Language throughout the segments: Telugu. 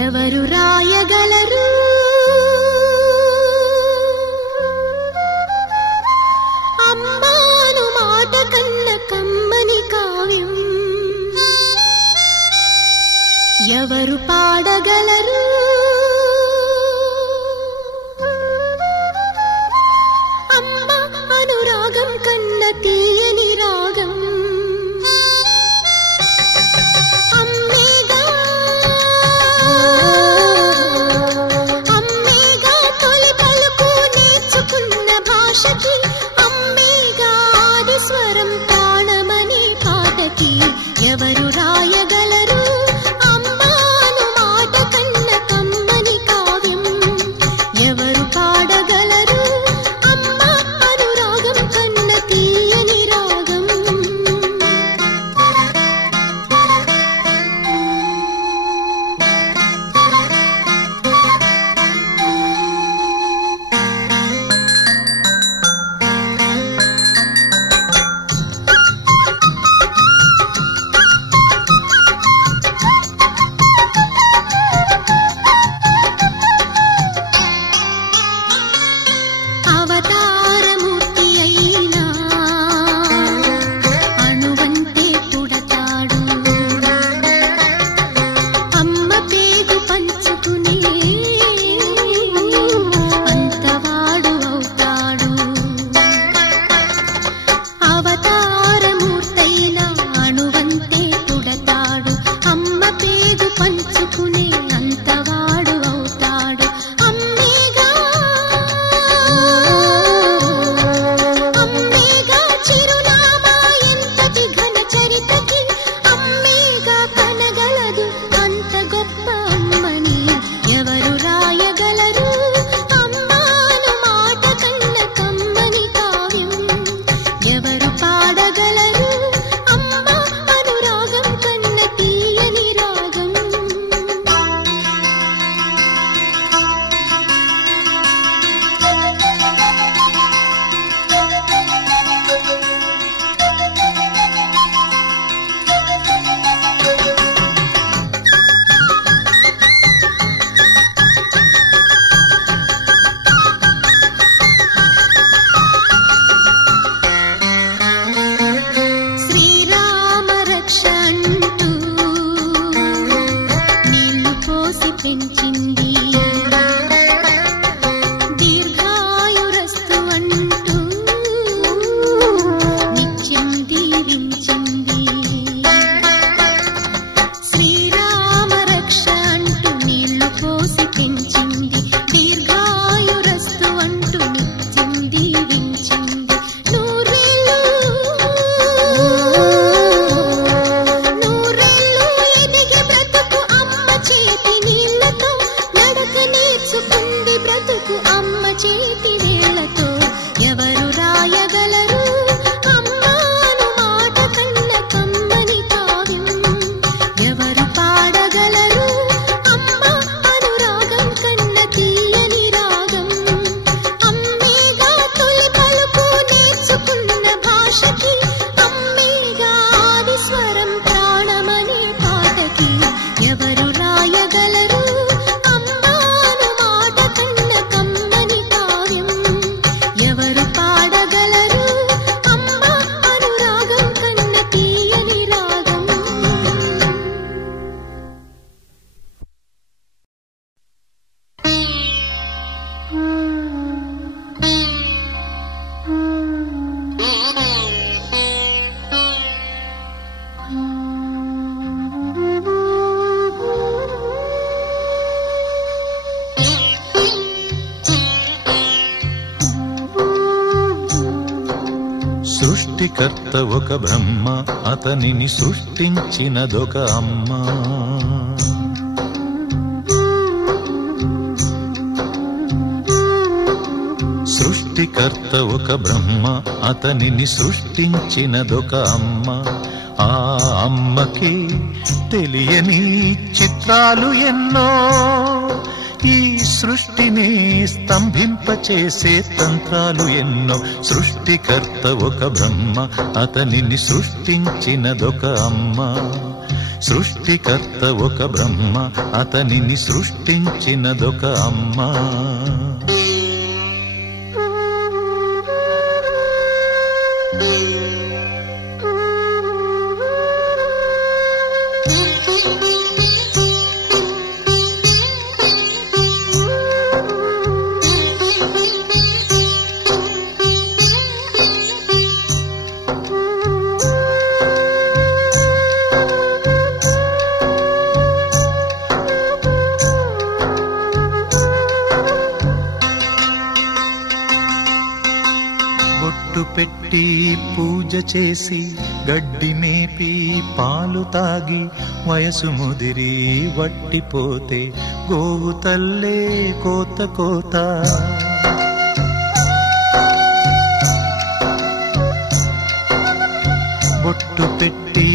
ఎవరు రాయగలరు అమ్మాను మాట కన్న కమ్మని కావ్యం ఎవరు పాడగలరు అమ్మ అనురాగం కన్న తీయని రాగం అమ్మేగా అమ్మేగా తొలి పలుకు నేర్చుకున్న భాషకి అమ్మేగా ఆది స్వరం ప్రాణమనే పాటకి ఎవరు రాయగలరు అమ్మాను మాట కన్న కమ్మని కావ్యం ఎవరు పాడగలరు అమ్మ అనురాగం కన్న తీయని రాగం అవతారమూర్తి అయినా అణువంటే పుడతాడు అమ్మ పేగు పంచుకునే అంతవాడు అవుతాడు అవతారమూర్తైనా అణువంటే పుడతాడు అమ్మ పేగు పంచుకునే అంతవాడు అవుతాడు అమ్మేగా అమ్మేగా చిరునామా ఎంతటి ఘన చరితకి అమ్మేగా కనగలదు అంత గొప్ప అమ్మని ఎవరు రాయగలరు అమ్మాను మాట కన్న కమ్మని కావ్యం ఎవరు పాడగలరు అమ్మ అనురాగం కన్న తీయని రాగం శ్రీరామ రక్ష అంటూ నీళ్లు పోసి పెంచింది దీర్ఘాయురస్తు అంటూ నిత్యం దీవించింది శ్రీరామ రక్ష అంటూ నీళ్లు పోసి పెంచింది దీర్ఘాయురస్తు అంటూ నిత్యం దీవించింది నూరేళ్ళు ఎదిగే బ్రతుకు అమ్మ చేతి నీళ్లతో నడక నేర్చుకుంది బ్రతుకు అమ్మ చేతి వేళ్లతో ఎవరు రాయగలరు అమ్మాను మాట కన్న కమ్మని కావ్యం ఎవరు పాడగలరు అమ్మ అనురాగం కన్న తీయని రాగం అమ్మేగా తొలి పలుకు నేర్చుకున్న భాషకి అమ్మేగా ఆది స్వరం ప్రాణమనే పాటకి ఎవరు రాయగలరు అమ్మాను మాట కన్న కమ్మని కావ్యం ఎవరు పాడగలరు అమ్మ అనురాగం కన్న తీయని రాగం సృష్టికర్త ఒక బ్రహ్మ అతనిని సృష్టించినదొక అమ్మ సృష్టికర్త ఒక బ్రహ్మ అతనిని సృష్టించినదొక అమ్మ ఆ అమ్మకి తెలియని చిత్రాలు ఎన్నో ఈ సృష్టిని స్తంభింపచేసే తంత్రాలు ఎన్నో సృష్టికర్త ఒక బ్రహ్మ అతనిని సృష్టించినదొక అమ్మ సృష్టికర్త ఒక బ్రహ్మ, అతనిని సృష్టించినదొక అమ్మ. బొట్టు పెట్టి పూజ చేసి గడ్డి మేపి పాలు తాగి వయసు ముదిరి వట్టిపోతే గోవు తల్లే కోత కోత. బొట్టు పెట్టి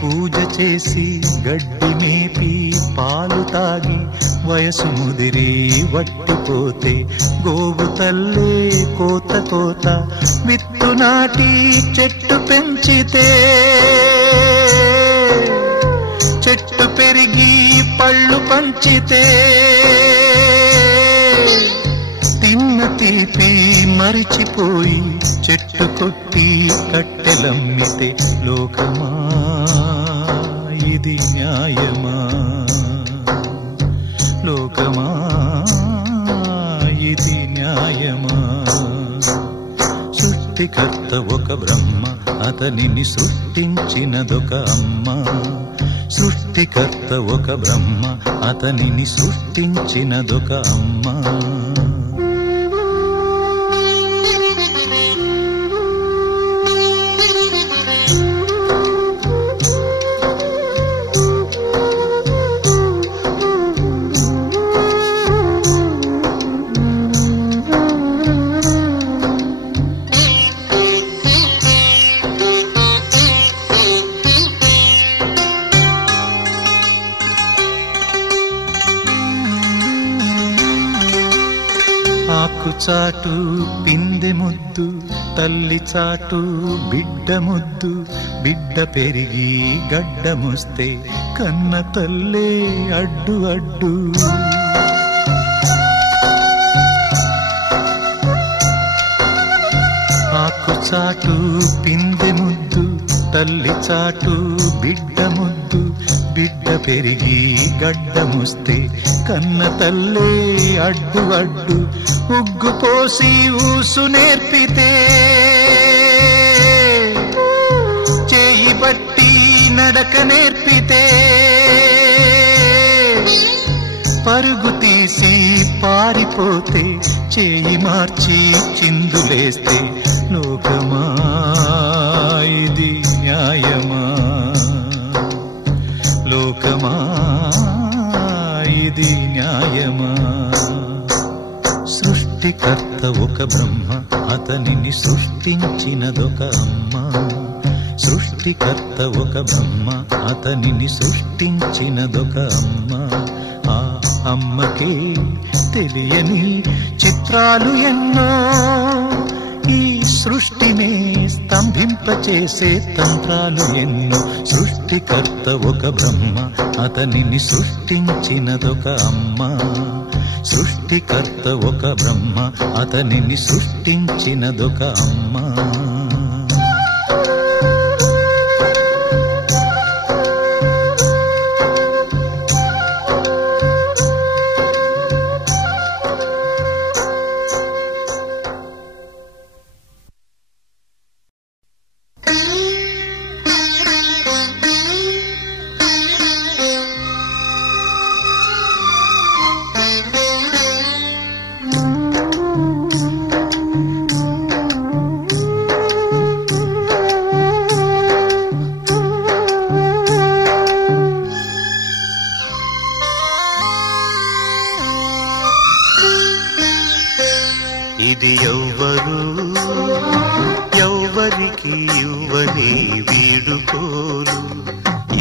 పూజ చేసి గడ్డి మేపి పాలు తాగి వయసు ముదిరి వట్టిపోతే గోవు తల్లే కోత కోత. విత్తు నాటి చెట్టు పెంచితే చెట్టు పెరిగి పళ్ళు పంచితే తిన్న తీపి మరిచిపోయి చెట్టు కొట్టి కట్టెలమ్మితే లోకమా ఇది న్యాయమా? లోకమా ఇది న్యాయమా? సృష్టికర్త ఒక బ్రహ్మ, అతనిని సృష్టించినదొక అమ్మ. సృష్టికర్త ఒక బ్రహ్మ, అతనిని సృష్టించినదొక అమ్మ. ఆకు చాటు పిందె ముద్దు, తల్లి చాటు బిడ్డ ముద్దు. బిడ్డ పెరిగి గడ్డముస్తే కన్న తల్లే అడ్డు అడ్డు. ఆకు చాటు పిందె ముద్దు, తల్లి చాటు బిడ్డ ముద్దు. బిడ్డ పెరిగి గడ్డముస్తే కన్న తల్లే అడ్డు అడ్డు. ఉగ్గు పోసి ఊసు నేర్పితే చేయి బట్టి నడక నేర్పితే పరుగు తీసి పారిపోతే చేయి మార్చి చిందులేస్తే లోకమా ఇది న్యాయమా? లోకమా ఇది న్యాయమా? సృష్టికర్త ఒక బ్రహ్మ, అతనిని సృష్టించినదొక అమ్మ. సృష్టికర్త ఒక బ్రహ్మ, అతనిని సృష్టించినదొక అమ్మ. ఆ అమ్మకే తెలియని చిత్రాలు ఎన్నో, ఈ సృష్టినే స్తంభింపచేసే తంత్రాలు ఎన్నో. సృష్టికర్త ఒక బ్రహ్మ, అతనిని సృష్టించినదొక అమ్మ. సృష్టికర్త ఒక బ్రహ్మ, అతనిని సృష్టించినదొక అమ్మ. ఇది ఎవ్వరు ఎవ్వరికి ఇవ్వని వీడుకోలు,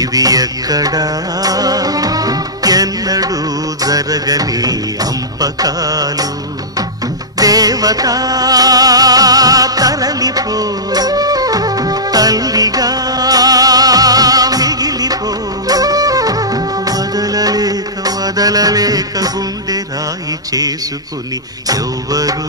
ఇవి ఎక్కడా ఎన్నడూ జరగని అంపకాలు. దేవతా తరలిపో, తల్లిగా మిగిలిపో, వదలలేక గుండె రాయి చేసుకుని ఎవ్వరు